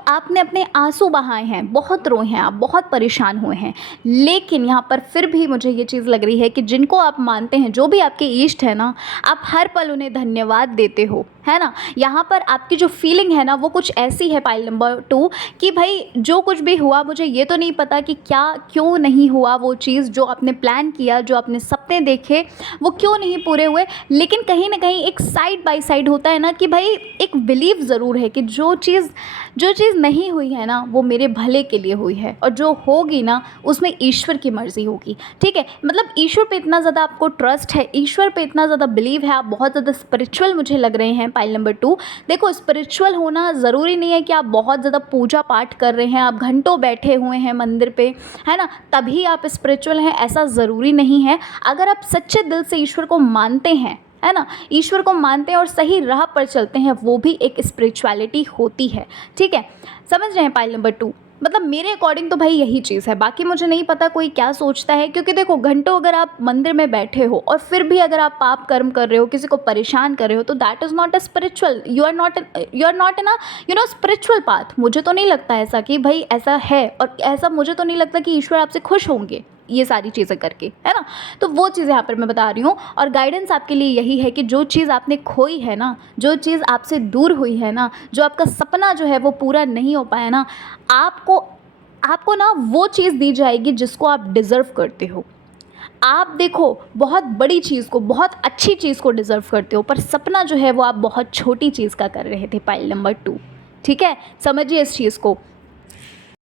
आपने अपने आंसू बहाए हैं, बहुत रोए हैं आप, बहुत परेशान हुए हैं। लेकिन यहाँ पर फिर भी मुझे ये चीज़ लग रही है कि जिनको आप मानते हैं, जो भी आपके इष्ट है ना, आप हर पल उन्हें धन्यवाद देते हो, है ना? यहाँ पर आपकी जो फीलिंग है ना वो कुछ ऐसी है पाइल नंबर 2 कि भाई जो कुछ भी हुआ, मुझे ये तो नहीं पता कि क्या क्यों नहीं हुआ वो चीज़ जो आपने प्लान किया, जो आपने सपने देखे वो क्यों नहीं पूरे हुए। लेकिन कहीं ना कहीं एक साइड बाय साइड होता है ना कि भाई एक बिलीव ज़रूर है कि जो चीज़ नहीं हुई है ना वो मेरे भले के लिए हुई है, और जो होगी ना उसमें ईश्वर की मर्ज़ी होगी, ठीक है? मतलब ईश्वर पे इतना ज़्यादा आपको ट्रस्ट है, ईश्वर पे इतना ज़्यादा बिलीव है, आप बहुत ज़्यादा स्पिरिचुअल मुझे लग रहे हैं पाइल नंबर 2। देखो, स्पिरिचुअल होना ज़रूरी नहीं है कि आप बहुत ज़्यादा पूजा पाठ कर रहे हैं, आप घंटों बैठे हुए हैं मंदिर पे, है ना, तभी आप स्पिरिचुअल हैं, ऐसा ज़रूरी नहीं है। अगर आप सच्चे दिल से ईश्वर को मानते हैं, है ना, ईश्वर को मानते हैं और सही राह पर चलते हैं, वो भी एक स्पिरिचुअलिटी होती है, ठीक है? समझ रहे हैं पाइल नंबर 2? मतलब मेरे अकॉर्डिंग तो भाई यही चीज़ है, बाकी मुझे नहीं पता कोई क्या सोचता है, क्योंकि देखो घंटों अगर आप मंदिर में बैठे हो और फिर भी अगर आप पाप कर्म कर रहे हो, किसी को परेशान कर रहे हो, तो that is not a spiritual, you are not in a spiritual path. मुझे तो नहीं लगता ऐसा कि भाई ऐसा है, और ऐसा मुझे तो नहीं लगता कि ईश्वर आपसे खुश होंगे ये सारी चीज़ें करके, है ना? तो वो चीज़ यहाँ पर मैं बता रही हूँ, और गाइडेंस आपके लिए यही है कि जो चीज़ आपने खोई है ना, जो चीज़ आपसे दूर हुई है ना, जो आपका सपना जो है वो पूरा नहीं हो पाया ना, आपको ना वो चीज़ दी जाएगी जिसको आप डिज़र्व करते हो। आप देखो बहुत बड़ी चीज़ को, बहुत अच्छी चीज़ को डिज़र्व करते हो, पर सपना जो है वो आप बहुत छोटी चीज़ का कर रहे थे पाइल नंबर 2, ठीक है? समझिए इस चीज़ को।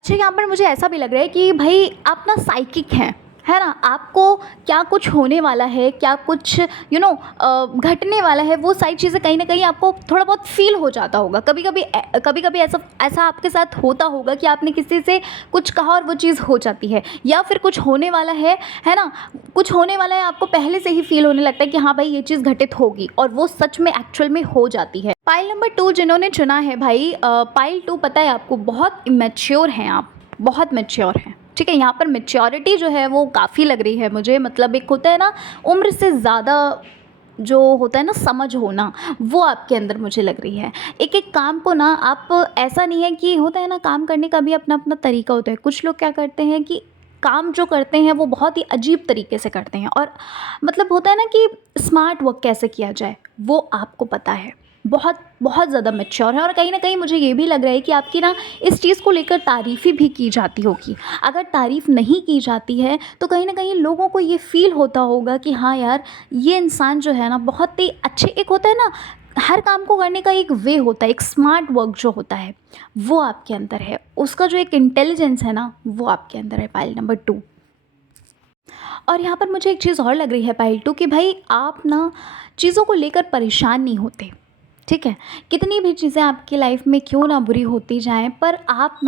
अच्छा, यहाँ पर मुझे ऐसा भी लग रहा है कि भाई आप ना साइकिक हैं, है ना? आपको क्या कुछ होने वाला है, क्या कुछ घटने वाला है, वो सारी चीज़ें कहीं ना कहीं आपको थोड़ा बहुत फील हो जाता होगा। कभी कभी ऐसा ऐसा आपके साथ होता होगा कि आपने किसी से कुछ कहा और वो चीज़ हो जाती है, या फिर कुछ होने वाला है ना, कुछ होने वाला है, आपको पहले से ही फील होने लगता है कि हाँ भाई ये चीज़ घटित होगी, और वो सच में एक्चुअल में हो जाती है। पाइल नंबर 2 जिन्होंने चुना है भाई, पाइल 2 पता है आपको, बहुत इमेच्योर हैं आप, बहुत मैच्योर हैं, ठीक है? यहाँ पर मैच्योरिटी जो है वो काफ़ी लग रही है मुझे। मतलब एक होता है ना उम्र से ज़्यादा जो होता है ना समझ होना, वो आपके अंदर मुझे लग रही है। एक एक काम को ना आप, ऐसा नहीं है कि होता है ना, काम करने का भी अपना अपना तरीका होता है। कुछ लोग क्या करते हैं कि काम जो करते हैं वो बहुत ही अजीब तरीके से करते हैं, और मतलब होता है ना कि स्मार्ट वर्क कैसे किया जाए वो आपको पता है, बहुत बहुत ज़्यादा मैच्योर है। और कहीं ना कहीं मुझे ये भी लग रहा है कि आपकी ना इस चीज़ को लेकर तारीफ़ी भी की जाती होगी। अगर तारीफ़ नहीं की जाती है तो कहीं ना कहीं लोगों को ये फील होता होगा कि हाँ यार, ये इंसान जो है ना बहुत ही अच्छे, एक होता है ना हर काम को करने का एक वे होता है, एक स्मार्ट वर्क जो होता है वो आपके अंदर है, उसका जो एक इंटेलिजेंस है ना वो आपके अंदर है, पाइल नंबर 2। और यहाँ पर मुझे एक चीज़ और लग रही है पाइल 2 कि भाई आप ना चीज़ों को लेकर परेशान नहीं होते, ठीक है। कितनी भी चीज़ें आपकी लाइफ में क्यों ना बुरी होती जाएं, पर आप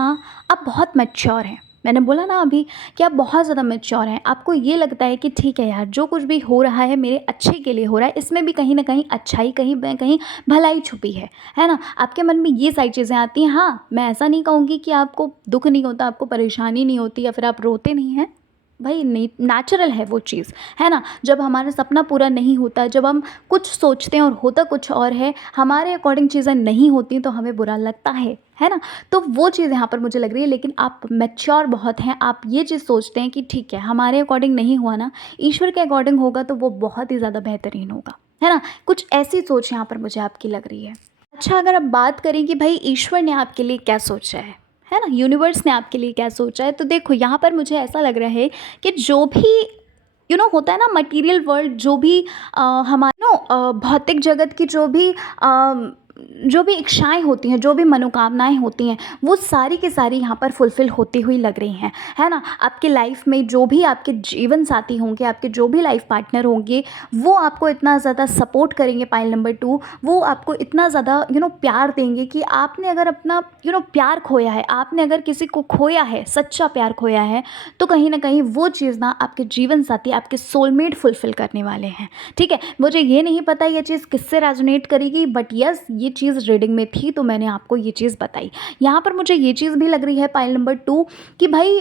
बहुत मैच्योर हैं। मैंने बोला ना अभी कि आप बहुत ज़्यादा मैच्योर हैं। आपको ये लगता है कि ठीक है यार, जो कुछ भी हो रहा है मेरे अच्छे के लिए हो रहा है, इसमें भी कहीं ना कहीं अच्छाई, कहीं ना कहीं भलाई छुपी है ना। आपके मन में ये सारी चीज़ें आती हैं। हाँ, मैं ऐसा नहीं कहूँगी कि आपको दुख नहीं होता, आपको परेशानी नहीं होती या फिर आप रोते नहीं हैं। भाई नेचुरल है वो चीज़, है ना। जब हमारा सपना पूरा नहीं होता, जब हम कुछ सोचते हैं और होता कुछ और है, हमारे अकॉर्डिंग चीज़ें नहीं होती तो हमें बुरा लगता है ना। तो वो चीज़ यहाँ पर मुझे लग रही है, लेकिन आप मैच्योर बहुत हैं। आप ये चीज़ सोचते हैं कि ठीक है, हमारे अकॉर्डिंग नहीं हुआ ना, ईश्वर के अकॉर्डिंग होगा तो वो बहुत ही ज़्यादा बेहतरीन होगा, है ना। कुछ ऐसी सोच यहाँ पर मुझे आपकी लग रही है। अच्छा, अगर आप बात करें कि भाई ईश्वर ने आपके लिए क्या सोचा है ना, यूनिवर्स ने आपके लिए क्या सोचा है, तो देखो यहाँ पर मुझे ऐसा लग रहा है कि जो भी होता है ना मटेरियल वर्ल्ड, जो भी हमारे भौतिक जगत की जो भी इच्छाएं होती हैं, जो भी मनोकामनाएं होती हैं, वो सारी की सारी यहाँ पर फुलफ़िल होती हुई लग रही हैं, है ना। आपके लाइफ में जो भी आपके जीवन साथी होंगे, आपके जो भी लाइफ पार्टनर होंगे, वो आपको इतना ज़्यादा सपोर्ट करेंगे, पाइल नंबर 2। वो आपको इतना ज़्यादा प्यार देंगे कि आपने अगर अपना प्यार खोया है, आपने अगर किसी को खोया है, सच्चा प्यार खोया है, तो कहीं ना कहीं वो चीज़ ना आपके जीवन साथी, आपके सोलमेट फुलफ़िल करने वाले हैं, ठीक है। मुझे ये नहीं पता ये चीज़ किससे रेजोनेट करेगी, बट यस, ये चीज़ रीडिंग में थी तो मैंने आपको ये चीज़ बताई। यहाँ पर मुझे ये चीज़ भी लग रही है पाइल नंबर 2 कि भाई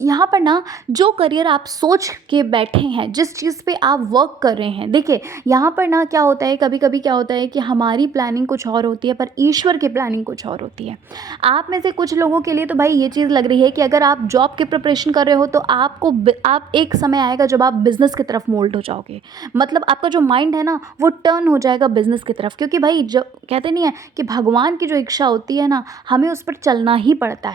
यहाँ पर ना जो करियर आप सोच के बैठे हैं, जिस चीज़ पे आप वर्क कर रहे हैं, देखिए यहाँ पर ना क्या होता है, कभी कभी क्या होता है कि हमारी प्लानिंग कुछ और होती है पर ईश्वर की प्लानिंग कुछ और होती है। आप में से कुछ लोगों के लिए तो भाई ये चीज़ लग रही है कि अगर आप जॉब की प्रिपरेशन कर रहे हो तो आप एक समय आएगा जब आप बिज़नेस की तरफ मोल्ड हो जाओगे। मतलब आपका जो माइंड है ना वो टर्न हो जाएगा बिज़नेस की तरफ, क्योंकि भाई जो कहते नहीं है कि भगवान की जो इच्छा होती है ना, हमें उस पर चलना ही पड़ता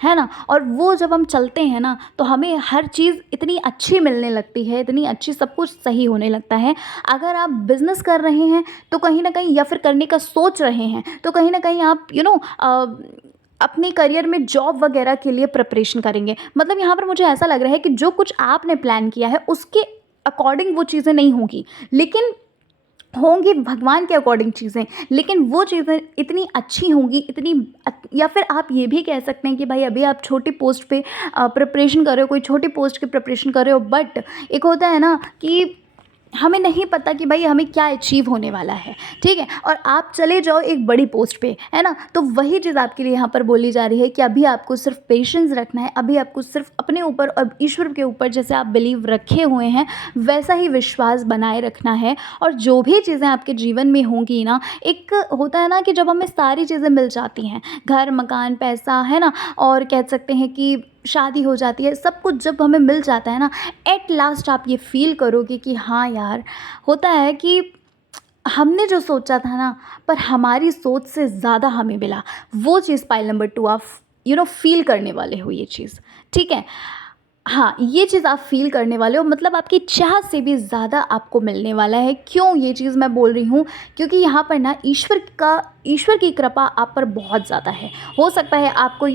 है ना। और वो जब हम चलते हैं ना तो हमें हर चीज़ इतनी अच्छी मिलने लगती है, इतनी अच्छी, सब कुछ सही होने लगता है। अगर आप बिज़नेस कर रहे हैं तो कहीं ना कहीं, या फिर करने का सोच रहे हैं तो कहीं ना कहीं आप अपने करियर में जॉब वगैरह के लिए प्रिपरेशन करेंगे। मतलब यहाँ पर मुझे ऐसा लग रहा है कि जो कुछ आपने प्लान किया है उसके अकॉर्डिंग वो चीज़ें नहीं होंगी, लेकिन होंगी भगवान के अकॉर्डिंग चीज़ें, लेकिन वो चीज़ें इतनी अच्छी होंगी, या फिर आप ये भी कह सकते हैं कि भाई अभी आप छोटी पोस्ट पे प्रिपरेशन कर रहे हो, कोई छोटी पोस्ट की प्रिपरेशन कर रहे हो, बट एक होता है ना कि हमें नहीं पता कि भाई हमें क्या अचीव होने वाला है, ठीक है। और आप चले जाओ एक बड़ी पोस्ट पे, है ना, तो वही चीज़ आपके लिए यहाँ पर बोली जा रही है कि अभी आपको सिर्फ पेशेंस रखना है, अभी आपको सिर्फ अपने ऊपर और ईश्वर के ऊपर जैसे आप बिलीव रखे हुए हैं वैसा ही विश्वास बनाए रखना है। और जो भी चीज़ें आपके जीवन में होंगी ना, एक होता है ना कि जब हमें सारी चीज़ें मिल जाती हैं, घर, मकान, पैसा, है ना, और कह सकते हैं कि शादी हो जाती है, सब कुछ जब हमें मिल जाता है ना, एट लास्ट आप ये फील करोगे कि हाँ यार, होता है कि हमने जो सोचा था ना, पर हमारी सोच से ज़्यादा हमें मिला। वो चीज़ पाइल नंबर 2 आप फील करने वाले हो ये चीज़, ठीक है। हाँ, ये चीज़ आप फ़ील करने वाले हो, मतलब आपकी चाह से भी ज़्यादा आपको मिलने वाला है। क्यों ये चीज़ मैं बोल रही हूँ, क्योंकि यहाँ पर ना ईश्वर की कृपा आप पर बहुत ज़्यादा है। हो सकता है आपको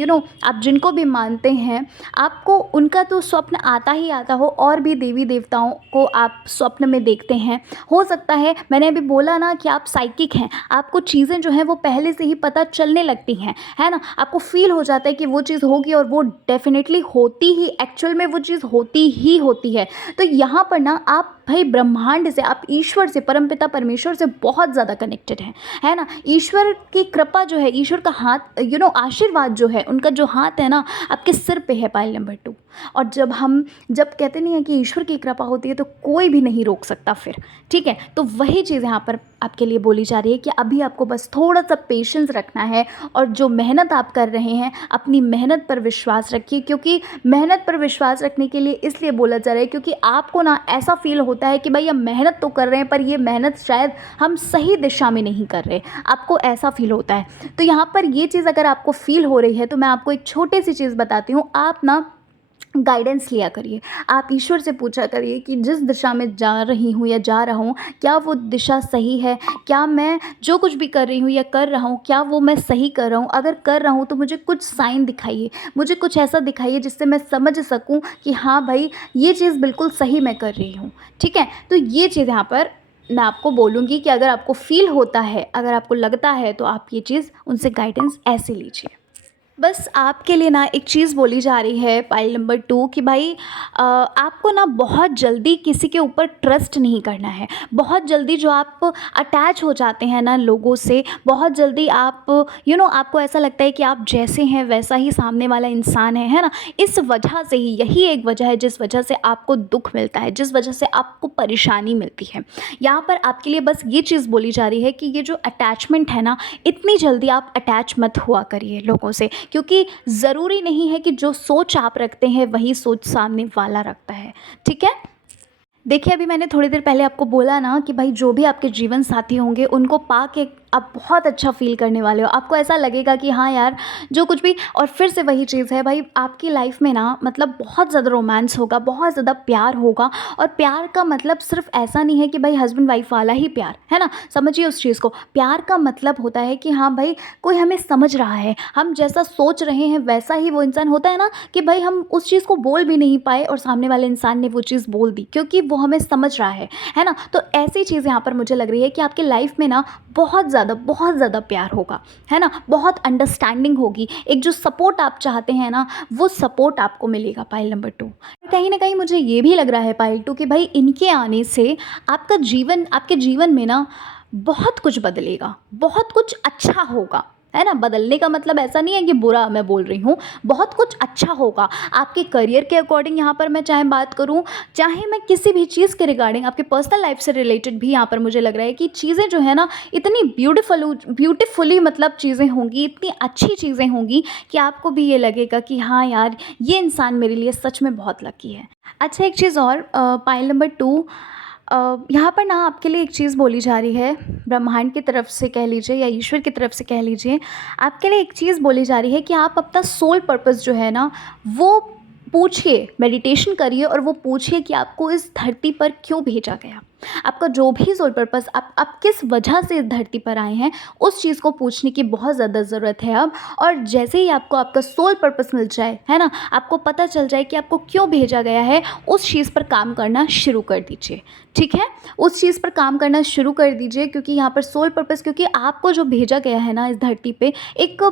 आप जिनको भी मानते हैं, आपको उनका तो स्वप्न आता ही आता हो, और भी देवी देवताओं को आप स्वप्न में देखते हैं। हो सकता है, मैंने अभी बोला ना कि आप साइकिक हैं, आपको चीज़ें जो हैं वो पहले से ही पता चलने लगती हैं, है ना। आपको फ़ील हो जाता है कि वो चीज़ होगी, और वो डेफिनेटली होती ही, एक्चुअल में वो चीज़ होती ही होती है। तो यहाँ पर ना आप भाई ब्रह्मांड से, आप ईश्वर से, परमपिता परमेश्वर से बहुत ज़्यादा कनेक्टेड हैं, है ना। ईश्वर की कृपा जो है, ईश्वर का हाथ, आशीर्वाद जो है, उनका जो हाथ है ना आपके सिर पे है, पाइल नंबर 2। और जब कहते नहीं है कि ईश्वर की कृपा होती है तो कोई भी नहीं रोक सकता फिर, ठीक है। तो वही चीज़ यहाँ पर आपके लिए बोली जा रही है कि अभी आपको बस थोड़ा सा पेशेंस रखना है, और जो मेहनत आप कर रहे हैं अपनी मेहनत पर विश्वास रखिए। क्योंकि मेहनत पर विश्वास रखने के लिए इसलिए बोला जा रहा है क्योंकि आपको ना ऐसा फील होता है कि भाई हम मेहनत तो कर रहे हैं पर ये मेहनत शायद हम सही दिशा में नहीं कर रहे, आपको ऐसा फील होता है। तो यहाँ पर ये चीज़ अगर आपको फील हो रही है तो मैं आपको एक छोटी सी चीज़ बताती हूँ। आप ना गाइडेंस लिया करिए। आप ईश्वर से पूछा करिए कि जिस दिशा में जा रही हूँ या जा रहा हूँ, क्या वो दिशा सही है? क्या मैं जो कुछ भी कर रही हूँ या कर रहा हूँ, क्या वो मैं सही कर रहा हूँ? अगर कर रहा हूँ तो मुझे कुछ साइन दिखाइए, मुझे कुछ ऐसा दिखाइए जिससे मैं समझ सकूँ कि हाँ भाई, ये चीज़ बिल्कुल सही मैं कर रही हूँ। ठीक है? तो ये चीज़ यहाँ पर मैं आपको बोलूँगी कि अगर आपको फ़ील होता है, अगर आपको लगता है, तो आप ये चीज़ उनसे गाइडेंस ऐसे लीजिए। बस आपके लिए ना एक चीज़ बोली जा रही है पाइल नंबर 2 कि भाई आपको ना बहुत जल्दी किसी के ऊपर ट्रस्ट नहीं करना है। बहुत जल्दी जो आप अटैच हो जाते हैं ना लोगों से, बहुत जल्दी आप आपको ऐसा लगता है कि आप जैसे हैं वैसा ही सामने वाला इंसान है ना? इस वजह से ही, यही एक वजह है जिस वजह से आपको दुःख मिलता है, जिस वजह से आपको परेशानी मिलती है। यहाँ पर आपके लिए बस ये चीज़ बोली जा रही है कि ये जो अटैचमेंट है ना, इतनी जल्दी आप अटैच मत हुआ करिए लोगों से, क्योंकि ज़रूरी नहीं है कि जो सोच आप रखते हैं वही सोच सामने वाला रखता है। ठीक है? देखिए, अभी मैंने थोड़ी देर पहले आपको बोला ना कि भाई जो भी आपके जीवन साथी होंगे उनको पा के आप बहुत अच्छा फ़ील करने वाले हो। आपको ऐसा लगेगा कि हाँ यार, जो कुछ भी, और फिर से वही चीज़ है भाई, आपकी लाइफ़ में ना मतलब बहुत ज़्यादा रोमांस होगा, बहुत ज़्यादा प्यार होगा। और प्यार का मतलब सिर्फ़ ऐसा नहीं है कि भाई हस्बैंड वाइफ़ वाला ही प्यार, है ना? समझिए उस चीज़ को। प्यार का मतलब होता है कि हाँ भाई, कोई हमें समझ रहा है, हम जैसा सोच रहे हैं वैसा ही वो इंसान होता है ना, कि भाई हम उस चीज़ को बोल भी नहीं पाए और सामने वाले इंसान ने वो चीज़ बोल दी क्योंकि वो हमें समझ रहा है ना? तो ऐसी चीज़ यहाँ पर मुझे लग रही है कि आपकी लाइफ़ में ना बहुत ज़्यादा प्यार होगा, है ना? बहुत अंडरस्टैंडिंग होगी। एक जो सपोर्ट आप चाहते हैं ना, वो सपोर्ट आपको मिलेगा पाइल नंबर 2। कहीं न कहीं मुझे ये भी लग रहा है पाइल 2 कि भाई इनके आने से आपके जीवन में ना बहुत कुछ बदलेगा, बहुत कुछ अच्छा होगा, है ना? बदलने का मतलब ऐसा नहीं है कि बुरा मैं बोल रही हूँ, बहुत कुछ अच्छा होगा। आपके करियर के अकॉर्डिंग यहाँ पर मैं चाहे बात करूँ, चाहे मैं किसी भी चीज़ के रिगार्डिंग आपके पर्सनल लाइफ से रिलेटेड भी यहाँ पर मुझे लग रहा है कि चीज़ें जो है ना, इतनी ब्यूटीफुली मतलब चीज़ें होंगी, इतनी अच्छी चीज़ें होंगी कि आपको भी ये लगेगा कि हाँ यार, ये इंसान मेरे लिए सच में बहुत लकी है। अच्छा, एक चीज़ और, पाइल नंबर 2, यहाँ पर ना आपके लिए एक चीज़ बोली जा रही है, ब्रह्मांड की तरफ से कह लीजिए या ईश्वर की तरफ से कह लीजिए, आपके लिए एक चीज़ बोली जा रही है कि आप अपना सोल पर्पस जो है ना, वो पूछिए, मेडिटेशन करिए और वो पूछिए कि आपको इस धरती पर क्यों भेजा गया। आपका जो भी सोल पर्पस, आप किस वजह से इस धरती पर आए हैं, उस चीज़ को पूछने की बहुत ज़्यादा ज़रूरत है अब। और जैसे ही आपको आपका सोल पर्पस मिल जाए, है ना, आपको पता चल जाए कि आपको क्यों भेजा गया है, उस चीज़ पर काम करना शुरू कर दीजिए। ठीक है? उस चीज़ पर काम करना शुरू कर दीजिए, क्योंकि यहाँ पर सोल पर्पस, क्योंकि आपको जो भेजा गया है ना इस धरती पे, एक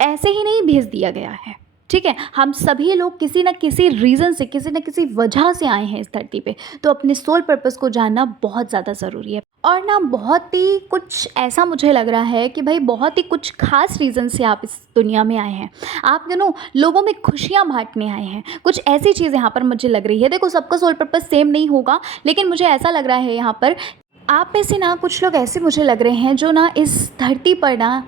ऐसे ही नहीं भेज दिया गया है। ठीक है? हम सभी लोग किसी न किसी रीज़न से, किसी न किसी वजह से आए हैं इस धरती पे। तो अपने सोल पर्पस को जानना बहुत ज़्यादा ज़रूरी है। और ना बहुत ही कुछ ऐसा मुझे लग रहा है कि भाई बहुत ही कुछ ख़ास रीज़न से आप इस दुनिया में आए हैं। आप लोगों में खुशियाँ बाँटने आए हैं। कुछ ऐसी चीज़ यहाँ पर मुझे लग रही है। देखो, सबका सोल पर्पस सेम नहीं होगा, लेकिन मुझे ऐसा लग रहा है यहाँ पर, आप में से ना कुछ लोग ऐसे मुझे लग रहे हैं जो ना इस धरती पर ना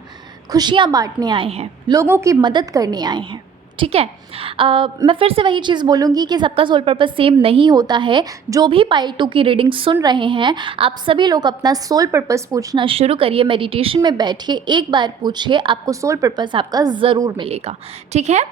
खुशियाँ बाँटने आए हैं, लोगों की मदद करने आए हैं। ठीक है? मैं फिर से वही चीज़ बोलूँगी कि सबका सोल पर्पस सेम नहीं होता है। जो भी पाइल 2 की रीडिंग सुन रहे हैं, आप सभी लोग अपना सोल पर्पस पूछना शुरू करिए। मेडिटेशन में बैठिए, एक बार पूछिए, आपको सोल पर्पस आपका ज़रूर मिलेगा। ठीक है?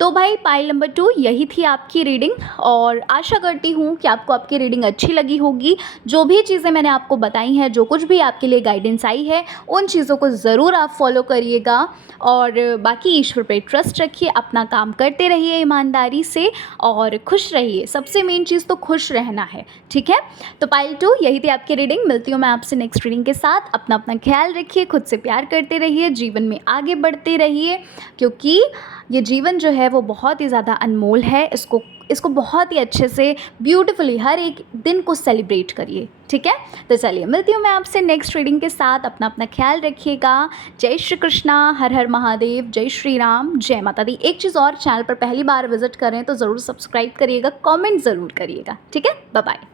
तो भाई पाइल नंबर 2 यही थी आपकी रीडिंग, और आशा करती हूँ कि आपको आपकी रीडिंग अच्छी लगी होगी। जो भी चीज़ें मैंने आपको बताई हैं, जो कुछ भी आपके लिए गाइडेंस आई है, उन चीज़ों को ज़रूर आप फॉलो करिएगा, और बाकी ईश्वर पे ट्रस्ट रखिए, अपना काम करते रहिए ईमानदारी से, और खुश रहिए। सबसे मेन चीज़ तो खुश रहना है। ठीक है? तो पाइल 2 यही थी आपकी रीडिंग। मिलती हूँ मैं आपसे नेक्स्ट रीडिंग के साथ। अपना ख्याल रखिए, खुद से प्यार करते रहिए, जीवन में आगे बढ़ते रहिए, क्योंकि ये जीवन जो है वो बहुत ही ज़्यादा अनमोल है। इसको बहुत ही अच्छे से ब्यूटीफुली हर एक दिन को सेलिब्रेट करिए। ठीक है? तो चलिए, मिलती हूँ मैं आपसे नेक्स्ट रीडिंग के साथ। अपना ख्याल रखिएगा। जय श्री कृष्णा, हर हर महादेव, जय श्री राम, जय माता दी। एक चीज़ और, चैनल पर पहली बार विजिट करें तो ज़रूर सब्सक्राइब करिएगा, कमेंट ज़रूर करिएगा। ठीक है? Bye bye.